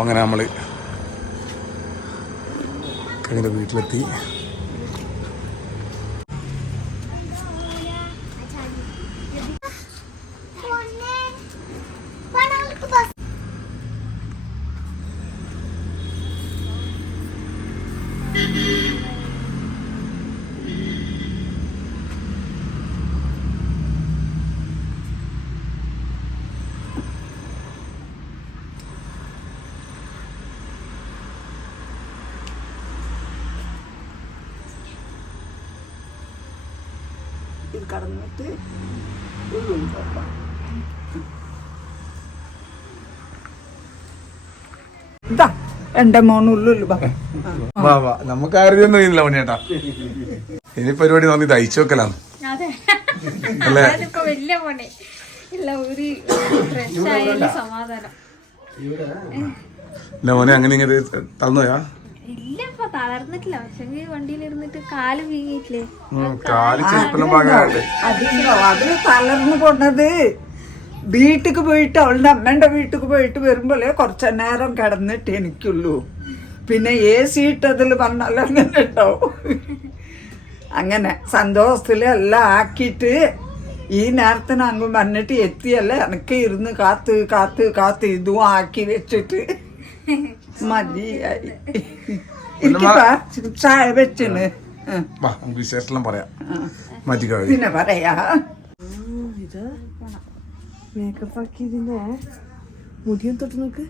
അപ്പം അങ്ങനെ നമ്മൾ കഴിഞ്ഞ വീട്ടിലെത്തി. ഇത് കടന്നിട്ട് ഉള്ളിൽ കേട്ടോ ഇതാ എന്റെ മോനുള്ളൂ വാ. വാ വാ നമുക്ക് ആരോഗ്യമൊന്നും ഇല്ല മണിയേട്ടാ ഇനി പരിപാടി നന്ദി തയ്ച്ചു വെക്കലാണ്. അതെ. അല്ലേ? അതൊക്കെ വലിയ പണി ഇല്ല ഒരു സമാധാനം. മോനെ അങ്ങനെ ഇങ്ങനെ തന്നോയാ? ഇല്ല തളർന്നിട്ടില്ല. പക്ഷെ വണ്ടിയിലിരുന്നിട്ട് കാൽ വീങ്ങിയിട്ടില്ലേ? കാൽ ചെരുപ്പെല്ലാം ഭാഗമായിട്ട് അതിണ്ടോ അത് തളർന്നു പോണത്. വീട്ടിക്ക് പോയിട്ട് അവളുടെ അമ്മേന്റെ വീട്ടിക്ക് പോയിട്ട് വരുമ്പോഴേ കുറച്ച് നേരം കിടന്നിട്ട് എനിക്കുള്ളൂ. പിന്നെ എ സി ഇട്ടതിൽ പറഞ്ഞാൽ അങ്ങനെ ഉണ്ടാവും. അങ്ങനെ സന്തോഷത്തിൽ എല്ലാം ആക്കിയിട്ട് ഈ നേരത്തിന് അങ്ങ് വന്നിട്ട് എത്തിയല്ലേ? എനിക്ക് ഇരുന്ന് കാത്ത് കാത്ത് കാത്ത് ഇതും ആക്കി വെച്ചിട്ട്. മതിയായി. ചായ വെച്ചിന്. വാ നമുക്ക് വിശേഷം പറയാം. മാറ്റിക്കാവേ പിന്നെ പറയാ. മേക്കപ്പ് ആക്കിയതിന്റെ മുടിയും തൊട്ട് നോക്ക്.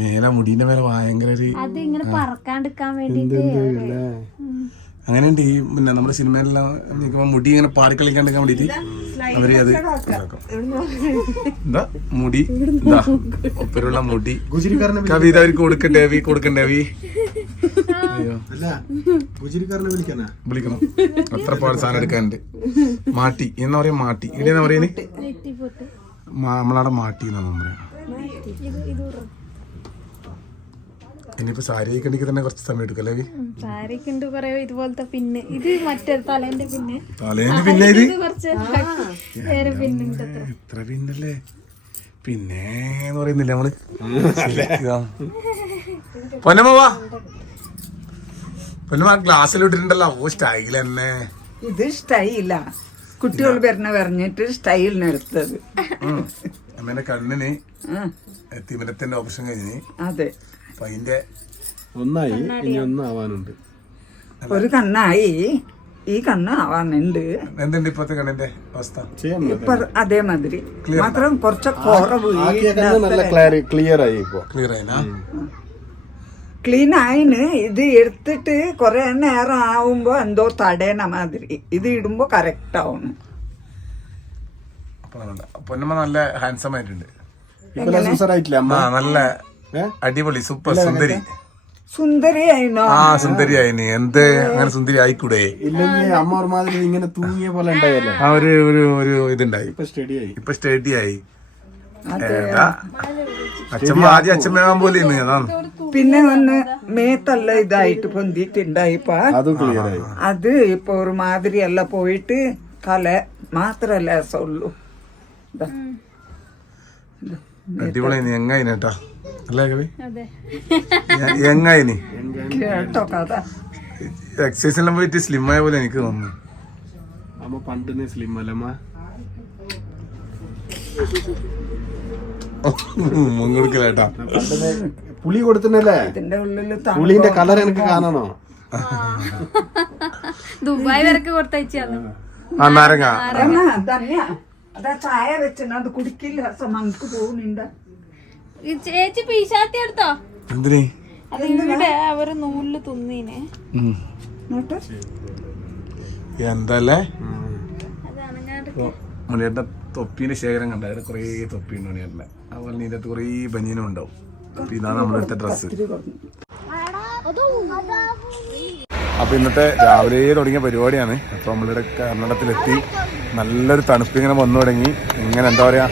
മേലെ മുടിന്റെ മേലെ ഭയങ്കര ഒരു അത് ഇങ്ങനെ പറക്കാണ്ടിരിക്കാൻ വേണ്ടിട്ട് അങ്ങനെയുണ്ട് ഈ പിന്നെ നമ്മുടെ സിനിമയിലെല്ലാം നിൽക്കുമ്പോൾ മുടി ഇങ്ങനെ പാടി കളിക്കാണ്ടിരിക്കാൻ വേണ്ടിയിട്ട് അവർ അത്. എന്താ? മുടി. എന്താ ഒപ്പരുള്ള മുടി. കവിത അവർക്ക് കൊടുക്കണ്ടേ വി കൊടുക്കണ്ടേ വി വിളിക്കണം. അത്ര പാട് സാധനം എടുക്കാനുണ്ട്. മാട്ടി. എന്നാ പറയാ മാട്ടി? ഇവിടെ എന്നാ പറയുന്നത് നമ്മളവിടെ മാട്ടി എന്നാ പറയാ? ഇനിയിപ്പോ സാരി കണ്ടിക്ക് തന്നെ കുറച്ച് സമയം എടുക്കും അല്ലേ സാരി ഉണ്ട് കൊറേ ഇതുപോലത്തെ പിന്നെ ഇത് മറ്റേ തലേന്റെ പിന്നെ. തലേന്ന് പിന്നെ ഇത്? കുറച്ച് വേറെ പിന്നുണ്ട് ഇത്ര എത്ര പിന്നല്ലേ? പിന്നെ എന്ന് പറയുന്നില്ല നമ്മൾ. ഇതാ. പൊന്നമ്മ വാ. പൊന്നമ്മ ഗ്ലാസ്സിൽ ഇട്ടിട്ടുണ്ടല്ലോ. ഓ സ്റ്റൈൽ തന്നെ. ഇത് സ്റ്റൈല കുട്ടികൾ വരണ പറഞ്ഞിട്ട് സ്റ്റൈലിന് എടുത്തത്. അമ്മേന്റെ കണ്ണിന് തിമിരത്തിന്റെ ഓപ്ഷൻ കഴിഞ്ഞ് അതെ. അപ്പൊ അതിന്റെ ഒന്നായി ഇനി ഒന്നാവാനുണ്ട്. ഒരു കണ്ണായി ഈ കണ്ണ് ആവാനുണ്ട് എന്തുണ്ട് ഇപ്പത്തെ കണ്ണിന്റെ അവസ്ഥ? ഇപ്പൊ അതേമാതിരി. മാത്രം കുറച്ച് കുറവ് നല്ല ക്ലിയർ ക്ലിയർ ആയി ഇപ്പൊ. ക്ലിയർ ആയിനാ? ക്ലീൻ ആയിന്. ഇത് എടുത്തിട്ട് കുറെ നേരം ആവുമ്പോ എന്തോ തടയണ മാതിരി. ഇത് ഇടുമ്പോ കറക്റ്റ് ആവണം അപ്പൊ പൊന്നമ്മ നല്ല ഹാൻസം ആയിട്ടുണ്ട്. ഇപ്പൊ സൂസറായിട്ടില്ല അമ്മ? നല്ല? അടിപൊളി സൂപ്പർ സുന്ദരി. സുന്ദരി ആ സുന്ദരി ആയിന് എന്ത് അങ്ങനെ സുന്ദരി ആയിക്കൂടെ ഇല്ലെങ്കിൽ അമ്മ ഒരു മാതിരി ഇങ്ങനെ തൂങ്ങിയ പോലെ ഉണ്ടായല്ലേ? ആ ഒരു ഒരു ഒരു ഇതുണ്ടായി. ഇപ്പൊ സ്റ്റഡി ആയി ഇപ്പൊ സ്റ്റഡി ആയി അച്ഛമ്മ ആദ്യം അച്ഛമ്മയാകാൻ പോലെ അതാണ് പിന്നെ ഒന്ന് മേത്തല്ല ഇതായിട്ട് പൊന്തിട്ടുണ്ടായിപ്പ അതും ക്ലിയർ ആയി. അത് ഇപ്പൊ ഒരു മാതിരി അല്ല പോയിട്ട് തല മാത്രല്ല ദാ. അടിപൊളി എങ്ങായിന് കേട്ടോ അല്ലേ കവി? അതെ. എങ്ങായിനി? കേട്ടോ കഥ. എക്സസൈസ് എല്ലാം പോയിട്ട് സ്ലിം ആയ പോലെ എനിക്ക് തോന്നുന്നു. അമ്മ പണ്ട് സ്ലിം അല്ലമ്മ മുൻകൊടുക്കലേട്ടാ പണ്ടിന് പുളി ഉള്ളിൽ പുളിന്റെ കളർ എനിക്ക് കാണണോ? ദുബായ് വരക്ക് കൊടുത്തയച്ചാന്ന് ആ നാരങ്ങ. അതാ ചായ വെച്ചാ അത് കുടിക്കില്ല. നമുക്ക് പോകുന്നുണ്ട്. ഈ ചേച്ചി പീശാത്തി എടുത്തോ? എന്തിനേ? അവർ നൂലിൽ തുന്നീനെ. എന്തല്ലേ? അത് തൊപ്പീന്റെ ശേഖരം കണ്ടായിരുന്നു. കുറേ തൊപ്പിയുണ്ട് മുനിയേട്ടന്റെ അതുപോലെ നീന്റെ അകത്ത് കുറേ ബനിയനും ഉണ്ടാവും. അപ്പൊ ഇതാണ് നമ്മളെടുത്ത ഡ്രസ്സ്. അപ്പൊ ഇന്നത്തെ രാവിലെ തുടങ്ങിയ പരിപാടിയാണ്. അപ്പൊ നമ്മളിവിടെ കർണാടകത്തിലെത്തി. നല്ലൊരു തണുപ്പ് ഇങ്ങനെ വന്നു തുടങ്ങി. ഇങ്ങനെ എന്താ പറയാ?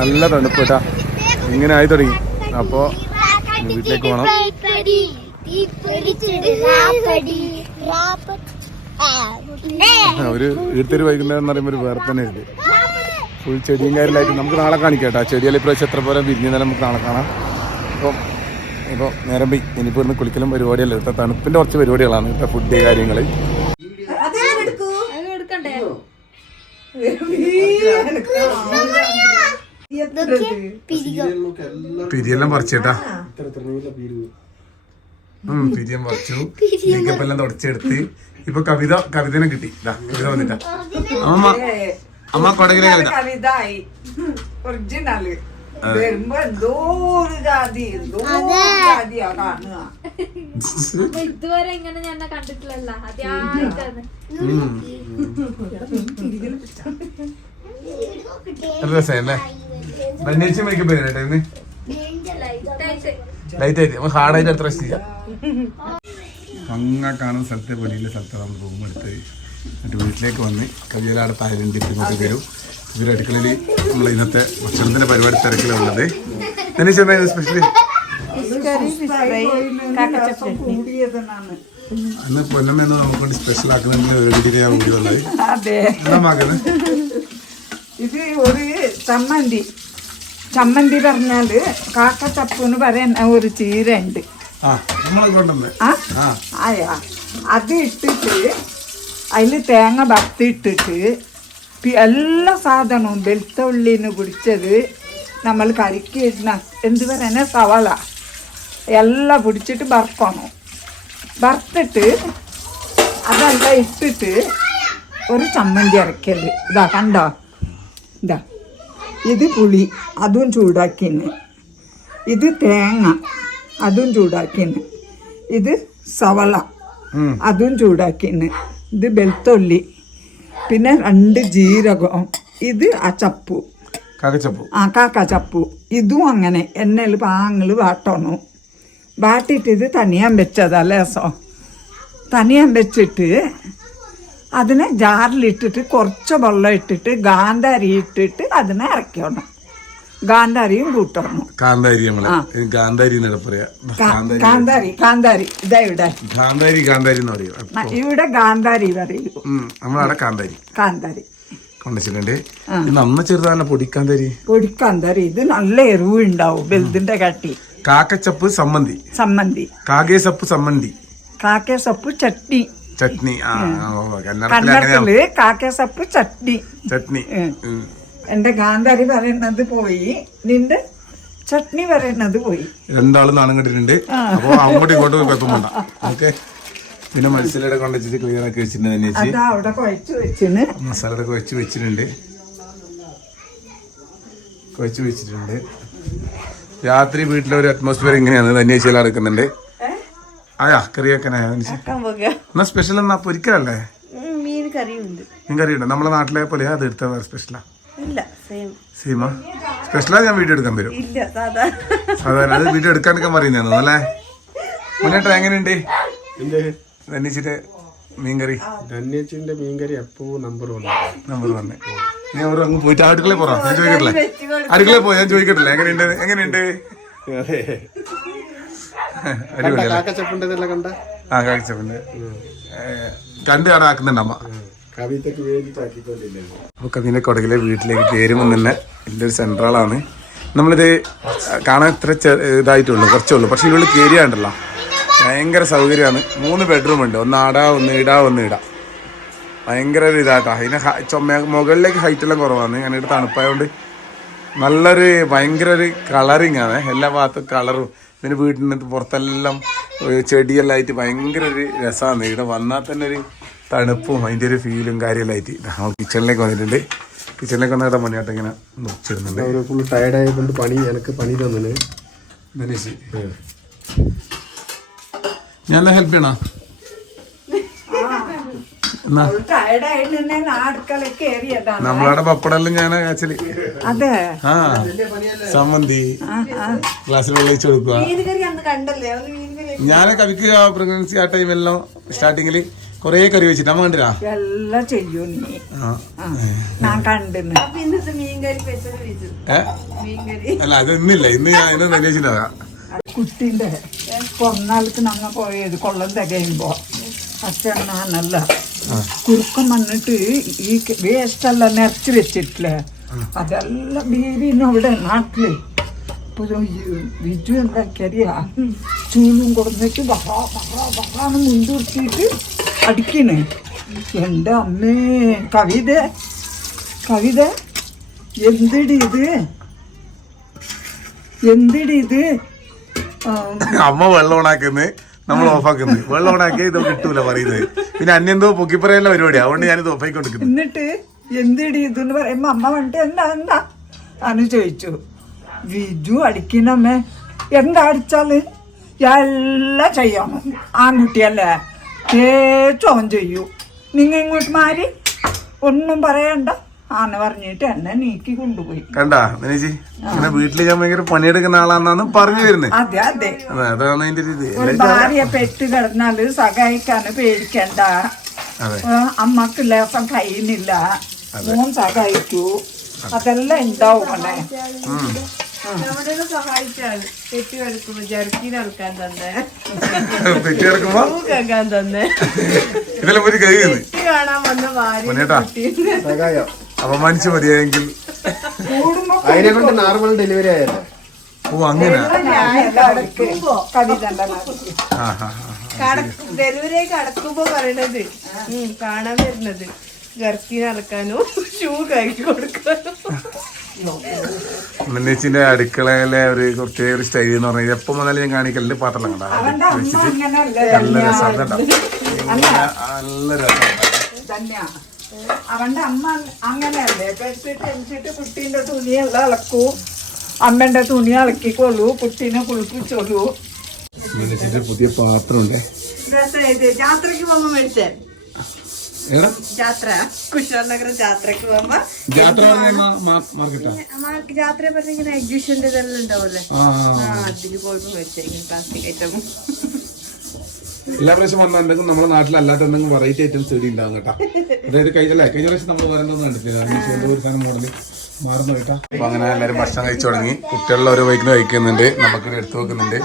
നല്ല തണുപ്പ് കേട്ടാ. ഇങ്ങനെ ആയി തുടങ്ങി. അപ്പോ വീട്ടിലേക്ക് പോണം. ഒരു ഈർത്തൊരു വൈകുന്നേരം എന്ന് പറയുമ്പോൾ വേറെ തന്നെ ഉണ്ട് ഫുൾ ചെടിയും കാര്യമായിട്ട് നമുക്ക് നാളെ കാണിക്കാം കേട്ടോ. ചെടികൾ ഇപ്രാവശ്യം എത്ര പോലെ വിരിഞ്ഞാലും നമുക്ക് നാളെ കാണാം. അപ്പം ഇപ്പോൾ നേരം പോയി. ഇനിയിപ്പോൾ ഇന്ന് കുളിക്കലും പരിപാടിയല്ല. ഇവിടുത്തെ തണുപ്പിന്റെ കുറച്ച് പരിപാടികളാണ്. ഇവിടുത്തെ ഫുഡ് കാര്യങ്ങൾ പിരിയെല്ലാം പറിച്ചേട്ടാ. പിരിയം പറിച്ചു. മേക്കപ്പെല്ലാം തുടച്ചെടുത്ത്. ഇപ്പൊ കവിത കവിതനെ കിട്ടി. കവിത വന്നിട്ടാ. അമ്മ അമ്മ കൊടകിലെ കവിത. ഒറിജിനൽ വരുമ്പോ എന്തോ ഒരു ജാതി എന്തോ ജാതിയാ കാണുക. അപ്പൊ ഇതുവരെ ഇങ്ങനെ ഞാൻ കണ്ടിട്ടില്ലല്ല. ആദ്യമായിട്ടാണ്. രസമല്ലേ? ധന്യേച്ചി മേക്കപ്പ് ചെയ്തേട്ടെ ഇന്ന്. ലൈറ്റായിട്ട് ലൈറ്റ് ആയിട്ട്. നമുക്ക് ഹാർഡായിട്ട് അത്ര ചെയ്യാം അങ്ങ കാണുന്ന സ്ഥലത്തെ വെളിയിലെ സ്ഥലത്താണ് നമ്മൾ റൂം എടുത്തത്. എന്നിട്ട് വീട്ടിലേക്ക് വന്ന് കയ്യിലാട് ഇപ്പം ഇങ്ങോട്ട് വരും ഇവർ അടുക്കളയിൽ നമ്മൾ ഇന്നത്തെ ഭക്ഷണത്തിന്റെ പരിപാടി തിരക്കിലുള്ളത്. ധന്യേച്ചി എന്താ സ്പെഷ്യലി അന്ന് പൊന്നമ്മയെന്ന് നമുക്ക് സ്പെഷ്യൽ ആക്കുന്നതിന് ഒരു വീട്ടിൽ ഞാൻ കൂടി വന്നത്. അതെ. എന്താ ഇത് ഒരു ചമ്മന്തി. ചമ്മന്തി പറഞ്ഞാൽ കാക്ക ചപ്പെന്ന് പറയുന്ന ഒരു ചീര ഉണ്ട് അത് ഇട്ടിട്ട് അതിൽ തേങ്ങ വറുത്തിട്ടിട്ട് എല്ലാ സാധനവും വെളുത്തുള്ളിന്ന് പിടിച്ചത് നമ്മൾ കറിക്ക് ഇടുന്ന എന്ത് പറയുന്ന സവാള. എല്ലാം പിടിച്ചിട്ട് വറുക്കണം. വറുത്തിട്ട് അതെല്ലാം ഇട്ടിട്ട് ഒരു ചമ്മന്തി ഇറക്കൽ ഇതാ കണ്ടോ? ഇതാ. ഇത് പുളി അതും ചൂടാക്കിന് ഇത് തേങ്ങ അതും ചൂടാക്കിന് ഇത് സവള. അതും ചൂടാക്കിന് ഇത് വെളുത്തുള്ളി പിന്നെ രണ്ട് ജീരകം ഇത് ആ ചപ്പു. കാക്കച്ചപ്പു. ആ കാക്ക ചപ്പു ഇതും അങ്ങനെ എണ്ണയിൽ പാങ്ങൾ വാട്ടണം. വാട്ടിട്ട് ഇത് തനിയാൻ വെച്ചതാ ലേസം. തനിയാൻ വെച്ചിട്ട് അതിനെ ജാറിലിട്ടിട്ട് കുറച്ച് വെള്ളം ഇട്ടിട്ട് ഗാന്ധാരി ഇട്ടിട്ട് അതിനെ ഇറക്കണം ഗാന്ധാരിയും കൂട്ടണം കാന്താരി നമ്മളെ. ഗാന്ധാരി എന്നൊക്കെ പറയാ? കാന്താരി കാന്താരി ഇതാ ഇവിടെ. ഗാന്ധാരി ഗാന്ധാരി എന്ന് പറയും. ഇവിടെ ഗാന്ധാരി പറയൂ. നമ്മളവിടെ കാന്താരി. കാന്താരി. കൊണ്ടുവച്ചിട്ടുണ്ട്. ഇത് നന്ന ചെറുതാണ് പൊടിക്കാന്താരി. പൊടിക്കാന്താരി ഇത് നല്ല എരിവ് ഉണ്ടാവും ബെൽദിന്റെ കട്ടി. കാക്കച്ചപ്പ് സമ്മന്തി. സമ്മന്തി. കാകേസപ്പ് സമ്മന്തി. കാക്കേസപ്പ് ചട്നി. ചട്നി. ആ ആ, ഓ, കന്നഡത്തിൽ കാക്ക ചട്നി. ചട്നി. എന്റെ ഗാന്ധാരി പറയുന്നത് പോയി. നിന്റെ ചട്നി പറയുന്നത് പോയി. രണ്ടാളും നാണം കെട്ടിട്ടുണ്ട് അപ്പൊ അങ്ങോട്ടും ഇങ്ങോട്ടും കുഴപ്പമുണ്ട ഓക്കെ. പിന്നെ മത്സരയുടെ കൊണ്ടുവച്ചിട്ട് ക്ലിയർ ആക്കി വെച്ചിട്ടുണ്ട് അവിടെ കുഴച്ച് വെച്ചിന്. മസാലയുടെ കുഴച്ച് വെച്ചിട്ടുണ്ട്. കുഴച്ച് വെച്ചിട്ടുണ്ട്. രാത്രി വീട്ടിലെ ഒരു അറ്റ്മോസ്ഫിയർ എങ്ങനെയാണ് തന്നെ അടക്കുന്നുണ്ട് ആയാ കറിയൊക്കെ എന്നാ സ്പെഷ്യൽ എന്നാ? പൊരിക്കലല്ലേ? മീൻ കറിയുണ്ട്. മീൻ കറി ഉണ്ട് നമ്മളെ നാട്ടിലെ പോലെ അത് എടുത്ത സ്പെഷ്യലാ ഇല്ല സെയിം സീമ സ്പെഷ്യലാ ഞാൻ വീഡിയോ എടുക്കാൻ വരും. ഇല്ല സാധാ. സാധാരണ അത് വീഡിയോ എടുക്കാനൊക്കെ പറയുന്നതാണ് അല്ലേ? മുന്നേട്ടം എങ്ങനെയുണ്ട്? എന്ത്? ധന്യച്ചിട്ട് മീൻ കറി ധന്യച്ചിന്റെ മീൻകറി എപ്പോ നമ്പർ വന്നു? നമ്പർ തന്നെ ഞാൻ ഒരു അങ്ങ് പോയിട്ട് അടുക്കളയിൽ പോറാം ഞാൻ ചോദിക്കട്ടില്ല അടുക്കളയിൽ പോയി ഞാൻ ചോദിക്കട്ടില്ല എങ്ങനെയുണ്ട്? എങ്ങനെയുണ്ട്? അടിപൊളി അല്ലേ കാക്കച്ചപ്പുണ്ടതെല്ലാം കണ്ട? ആ കാക്കച്ചപ്പിന്റെ കണ്ട് കാണാക്കുന്നുണ്ട് അമ്മ. കവിതയ്ക്ക് കവിന്റെ കൊടകിലെ വീട്ടിലേക്ക് കയറുമ്പോൾ തന്നെ വലിയൊരു സെൻട്രലാണ് നമ്മളിത് കാണാൻ ഇത്ര ഇതായിട്ടുള്ളൂ കുറച്ചേ ഉള്ളൂ പക്ഷേ ഇതിനുള്ളിൽ കയറിയാണ്ടല്ലോ. ഭയങ്കര സൗകര്യമാണ്. മൂന്ന് ബെഡ്റൂം ഉണ്ട്. ഒന്ന് ആടാ ഒന്ന് ഇടാ ഒന്ന് ഇടാ ഭയങ്കര ഒരു ഇതാട്ടോ. അതിന് ചുമ മുകളിലേക്ക് ഹൈറ്റ് എല്ലാം കുറവാണ്. ഞാൻ ഇവിടെ തണുപ്പായതുകൊണ്ട് നല്ലൊരു ഭയങ്കര ഒരു കളറിങ് ആണ്. എല്ലാ ഭാഗത്തും കളറും പിന്നെ വീട്ടിനകത്ത് പുറത്തെല്ലാം ചെടിയെല്ലാം ആയിട്ട് ഭയങ്കര ഒരു രസമാണ് ഇവിടെ വന്നാൽ തന്നെ ഒരു തണുപ്പും അതിന്റെ ഒരു ഫീലും കാര്യമെല്ലാം ആയിട്ട് നമ്മൾ കിച്ചണിലേക്ക് വന്നിട്ടുണ്ട്. കിച്ചണിലേക്ക് വന്നാൽ മണിയാട്ടം ഇങ്ങനെ നോക്കിച്ചിരുന്നുണ്ട് അവർ ഫുൾ ടയർഡ് ആയതുകൊണ്ട് പണി എനിക്ക് പണി തന്നിന്. ധനേശ്. ഞാൻ ഹെൽപ്പ് ചെയ്യണോ? നമ്മളവിടെ പപ്പടെല്ലാം ഞാൻ ആക്ച്വലി അതെ. ആ സമ്മന്തി. ഗ്ലാസ്സിൽ വെള്ളം ഒഴിച്ച് കൊടുക്കുക. ഞാൻ കവിക്ക് പ്രഗ്നൻസി ആ ടൈമെല്ലാം സ്റ്റാർട്ടിങ്ങിൽ കുറേ കറി വെച്ചിട്ട് അമ്മ കണ്ടില്ല? എല്ലാം ചെയ്യൂ നീ. ഞാൻ കണ്ടിന് അല്ല അത് ഇന്നില്ല. ഇന്ന് ഞാൻ ഇന്ന് ധന്യേച്ചിട്ടാ കുട്ടിന്റെ പിറന്നാൾക്ക് നമ്മ പോയത് കൊള്ളം തികയുമ്പോ. അച്ഛനല്ല കുറുക്കം വന്നിട്ട് ഈ വേസ്റ്റ് എല്ലാം നിറച്ച് വെച്ചിട്ടില്ലേ? അതെല്ലാം ബീവിനും അവിടെ നാട്ടിൽ. ഇപ്പൊ എന്താ കരിയാ? ചൂലും കൊടുന്നിട്ട് ബഹ ബഹാ ബഹാന്ന് മുൻകൂട്ടിയിട്ട് അടിക്കണേ. എന്റെ അമ്മേ കവിത കവിത എന്തിടി ഇത്? എന്തിടി ഇത്? അമ്മ വെള്ളം ഓണാക്കുന്നത് നമ്മൾ ഓഫാക്കുന്നത് വെള്ളം ഓണാക്കി ഇത് കിട്ടൂല പറയുന്നത്. പിന്നെ അന്നെന്തോ പൊക്കിപ്പറയുള്ള പരിപാടിയാ. അതുകൊണ്ട് ഞാനിത് ഓഫായിക്കൊണ്ടിരിക്കുന്നത് എന്നിട്ട് എന്തിടി ഇതെന്ന് പറയുമ്പോ അമ്മ വണ്ടി എന്താ എന്താ? എന്ന് ചോദിച്ചു വിജു അടിക്കണമ്മേ എന്താ അടിച്ചാൽ? എല്ലാം ചെയ്യാം. ആൺകുട്ടിയല്ലേ? ഏറ്റവും ചെയ്യൂ. നിങ്ങ ഇങ്ങോട്ട് മാറി. ഒന്നും പറയണ്ട. ആന്ന് പറഞ്ഞിട്ട് എന്നെ നീക്കി കൊണ്ടുപോയി. കണ്ടാ ദിനേശി ഇങ്ങനെ വീട്ടിൽ ഞാൻ ഭയങ്കര പണിയെടുക്കുന്ന ആളാന്നാന്ന് പറഞ്ഞു വരുന്നത് അതെ അതെ. അതെ അതാണ് അതിന്റെ ഒരു ഭാര്യ പെറ്റ് കിടന്നാൽ സഹായിക്കാന് പേടിക്കണ്ട. അമ്മയ്ക്ക് ലേസം കഴിയുന്നില്ല മോൻ സഹായിക്കൂ. അതെല്ലാം ഉണ്ടാവും നമ്മുടെ സഹായിച്ചാണ്. കെട്ടി എടുക്കുമ്പോ ജർക്കിൻ എടുക്കാൻ തന്നെ. പെറ്റി കിടക്കുമ്പോ പൂ കേൾക്കാൻ തന്നെ. ഇതെല്ലാം പോയി കഴിയുന്നത് കെട്ടി കാണാൻ വന്ന ഭാര്യ പൊന്നേട്ടാ. സഹായം. അപമാനിച്ചു മതിയായെങ്കിൽ. അതിനെ കൊണ്ട് നോർമൽ ഡെലിവറി ആയല്ലേ. ഓ അങ്ങനെ. കവിത ആ ആ ആ. ഡെലിവറി കടക്കുമ്പോ പറയണത്. ഉം, കാണാൻ വരുന്നത്. ജർക്കി അടക്കാനോ ഷൂ കഴുകി കൊടുക്കാനോ. മുന്നേച്ചിന്റെ അടുക്കളയിലെ ഒരു പ്രത്യേക ഒരു സ്റ്റൈൽ എന്ന് പറഞ്ഞാൽ എപ്പം വന്നാലും ഞാൻ കാണിക്കലുണ്ട് പാത്രം കണ്ട. നല്ല രസം. നല്ല രസം. അവന്റെ അമ്മ അങ്ങനെയല്ലേ പെട്ടിട്ട് എനിച്ചിട്ട് കുട്ടീന്റെ തുണിയെല്ലാം ഇളക്കൂ അമ്മന്റെ തുണി ഇളക്കിക്കൊള്ളൂ കുട്ടീനെ കുളിപ്പിച്ചോളൂ. പുതിയ പാത്രം ഉണ്ടേ ഇത്? ജാത്രക്ക് പോകുമ്പോ മേടിച്ചേ? ജാത്ര. കുശാൽ നഗരം ജാത്രക്ക് പോകുമ്പോ ജാത്ര ജാത്ര പറഞ്ഞ ഇങ്ങനെ എക്സിബിഷന്റെ ഇതെല്ലാം ഉണ്ടാവല്ലേ അതിന് പോയപ്പോ ഇങ്ങനെ പ്ലാസ്റ്റിക് ഐറ്റം എല്ലാ പ്രാവശ്യം വന്നാൽ നമ്മുടെ നാട്ടിൽ അല്ലാത്ത എന്തെങ്കിലും വെറൈറ്റി ഐറ്റംസ് ഇവിടെ ഉണ്ടാകും കേട്ടോ. അതായത് കഴിഞ്ഞ അല്ലേ കഴിഞ്ഞ പ്രാവശ്യം നമ്മൾ പറയുന്നത് കണ്ടിട്ടില്ല. ഒരു സാധനം മോഡൽ മാറുന്നു കേട്ടോ. അപ്പൊ അങ്ങനെ എല്ലാവരും ഭക്ഷണം കഴിച്ചു തുടങ്ങി. കുട്ടികളിൽ ഓരോ വൈക്കിന് കഴിക്കുന്നുണ്ട്. നമുക്കിവിടെ എടുത്തു വെക്കുന്നുണ്ട്.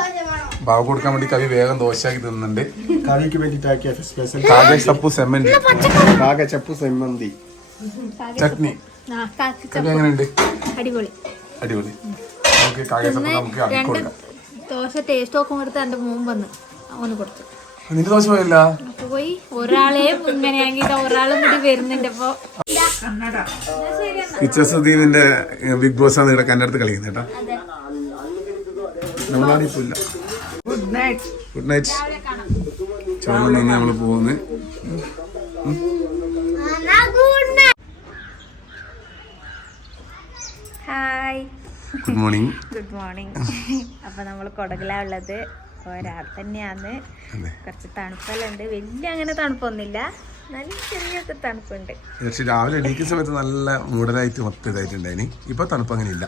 ബാബു കൊടുക്കാൻ വേണ്ടി കവി വേഗം ദോശയാക്കി തിന്നുന്നുണ്ട്. കവിക്ക് വേണ്ടിട്ടാക്കിയ സ്പെഷ്യൽ. കാകെ സപ്പു സെമ്മന്തി. കാക ചപ്പു സെമ്മന്തി. ചട്നി. കവി എങ്ങനെയുണ്ട്? അടിപൊളി. അടിപൊളി. നമുക്ക് കാകെ നമുക്ക് കൊടുക്കാം. ദോശ ടേസ്റ്റ് എടുത്ത് വന്ന്. അവന് കൊടുത്തു. നിന്റെ ദോശ പോയല്ല? പോയി. ഒരാളെ ഇങ്ങനെയാണെങ്കിൽ ഒരാളും കൂടി വരുന്നുണ്ട് അപ്പൊ കിച്ച സുധീവിന്റെ ബിഗ് ബോസ് ആണ് ഇവിടെ കണ്ടടുത്ത് കളിക്കുന്നത് കേട്ടോ. നമ്മളാണിപ്പോ ഇല്ല ഗുഡ് നൈറ്റ് ഗുഡ് നൈറ്റ് ചോറിൽ നിന്ന് നമ്മൾ പോകുന്നു hi good morning good morning അപ്പൊ നമ്മൾ കൊടകിലാ ഉള്ളത്. ഒരാൾ തന്നെയാണ്. കുറച്ച് തണുപ്പെല്ലാം ഉണ്ട് വലിയ അങ്ങനെ തണുപ്പൊന്നുമില്ല. നല്ല ചെറിയൊക്കെ തണുപ്പുണ്ട്. രാവിലെ എണീക്കുന്ന സമയത്ത് നല്ല മൂടലായിട്ട് മൊത്തം ഇതായിട്ടുണ്ടായിന്. ഇപ്പൊ തണുപ്പ് അങ്ങനെ ഇല്ല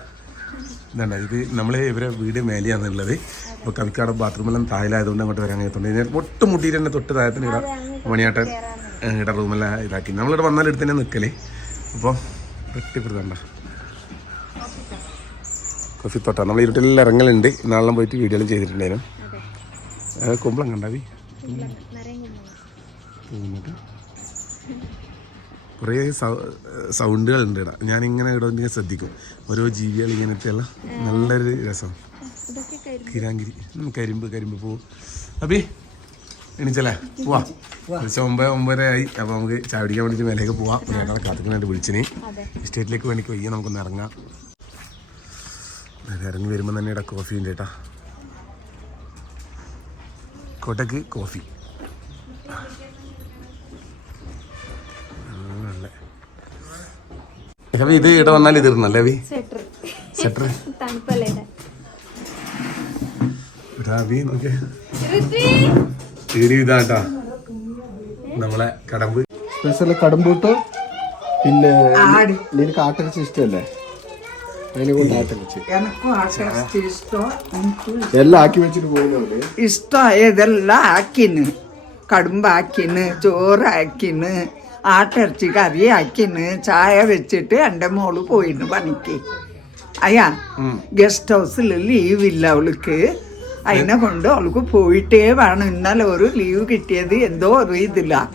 ഇതാണ്. ഇത് നമ്മൾ ഇവരെ വീട് മേലെയാണെന്നുള്ളത് ഇപ്പോൾ കവിക്കാട് ബാത്റൂമെല്ലാം താഴെയായതുകൊണ്ട് അങ്ങോട്ട് വരാൻ കഴിയത്തുണ്ട് ഞാൻ ഒട്ടും മുട്ടിയിട്ട് തന്നെ തൊട്ട് താഴത്തിന് ഇട. മണിയാട്ടൻ ഇട റൂമെല്ലാം ഇതാക്കി. നമ്മളിവിടെ വന്നാൽ എടുത്ത് തന്നെ നിൽക്കലേ അപ്പോൾ വെട്ടിപ്പെടുത്തണ്ട. കോഫി തൊട്ട. നമ്മൾ ഇരുട്ടിലെല്ലാം ഇറങ്ങലുണ്ട്. നാളെ പോയിട്ട് വീഡിയോ എല്ലാം ചെയ്തിട്ടുണ്ടായിരുന്നു. കുമ്പളം കണ്ടാവി പോകുന്നത് കുറേ സൗണ്ടുകൾ ഉണ്ട് ഇവിടെ. ഞാനിങ്ങനെ ഇങ്ങനെ ശ്രദ്ധിക്കും. ഓരോ ജീവികൾ ഇങ്ങനത്തെയുള്ള നല്ലൊരു രസം. കിരാങ്കിരി. കരിമ്പ് കരിമ്പ് പോവും അബി എണീച്ചല്ലേ? പോവാ. കുറച്ച് ഒമ്പത് ഒമ്പതര ആയി അപ്പോൾ നമുക്ക് ചായ പിടിക്കാൻ വേണ്ടിയിട്ട് മേലേക്ക് പോവാം. ഞങ്ങളെ കാത്തിക്കുന്നായിട്ട് വിളിച്ചിന്. എസ്റ്റേറ്റിലേക്ക് വേണ്ടി വയ്യ നമുക്കൊന്ന് ഇറങ്ങാം. നേരെ ഇറങ്ങി വരുമ്പോൾ തന്നെ ഇട കോഫി ഉണ്ട് കേട്ടാ. കോട്ടയ്ക്ക് കോഫി അഭി ഇത് ഇവിടെ വന്നാൽ ഇത് അഭി സ്വെറ്റർ സെറ്റർ? അഭി നോക്കിയേ. ഇതാട്ടാ. നമ്മളെ കടമ്പ്. സ്പെഷ്യൽ കടുമ്പൂട്ടോ പിന്നെ ആട്. നിനക്ക് ആട്ടിറച്ചി ഇഷ്ടമല്ലേ? അതിനെ കൊണ്ട് ആട്ടിറച്ചി. ഇഷ്ടം. എല്ലാം ആക്കി വെച്ചിട്ട് പോകുന്നവര് ഇഷ്ടമായതെല്ലാം ആക്കിന്? കടുമ്പാക്കിന് ചോറാക്കിന് ആട്ടിറച്ചി കറി ആക്കിന്ന് ചായ വെച്ചിട്ട് എന്റെ മോൾ പോയിന്ന് പണിക്ക്. അയ്യാ ഗസ്റ്റ് ഹൗസിൽ ലീവ് ഇല്ല അവൾക്ക്. അതിനെ കൊണ്ട് അവൾക്ക് പോയിട്ടേ വേണം. ഇന്നലെ ഒരു ലീവ് കിട്ടിയത് എന്തോ ഒരു ഇതില്ല.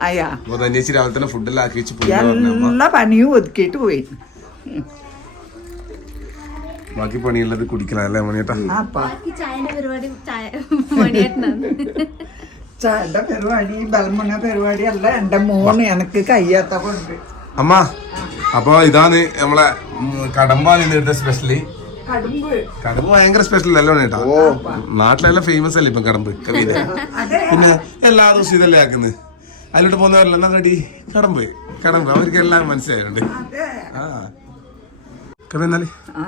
അയ്യാ എല്ലാ പണിയും ഒതുക്കിയിട്ട് പോയി. ബാക്കി പണിയുള്ളത് കുടിക്കലല്ലേ മണിയേട്ടാ ആ പ- ബാക്കി ചായന്റെ പരിപാടി ചായ മണിയേട്ടനാണ് ചായന്റെ പരിപാടി ബലമുണ പരിപാടി അല്ല എന്റെ മോണ് എനിക്ക് കയ്യാത്ത കൊണ്ട് അമ്മ അപ്പൊ ഇതാണ് നമ്മളെ കടമ്പാലിന്റെ കടമ്പാണ് സ്പെഷ്യലി കടുമ്പ്. കടമ്പ് ഭയങ്കര സ്പെഷ്യൽ അല്ലേ ഓ. നാട്ടിലെല്ലാം ഫേമസ് അല്ലേ ഇപ്പൊ കടമ്പ്? കവിത. പിന്നെ എല്ലാ ദിവസവും ഇതല്ലേ ആക്കുന്നത് അതിലോട്ട് പോകുന്നവരല്ല എന്നാ കടി കടമ്പ്. കടമ്പ്. അവർക്ക് എല്ലാം മനസ്സിലായുണ്ട്. അതെ. ആ. കവി എന്നാൽ?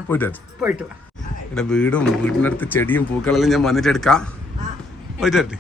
പോയിട്ട് പോയിട്ട് ഇവിടെ വീടും വീടിനടുത്ത് ചെടിയും പൂക്കളെല്ലാം ഞാൻ വന്നിട്ട് എടുക്കാം. പോയിട്ട് വരട്ടെ.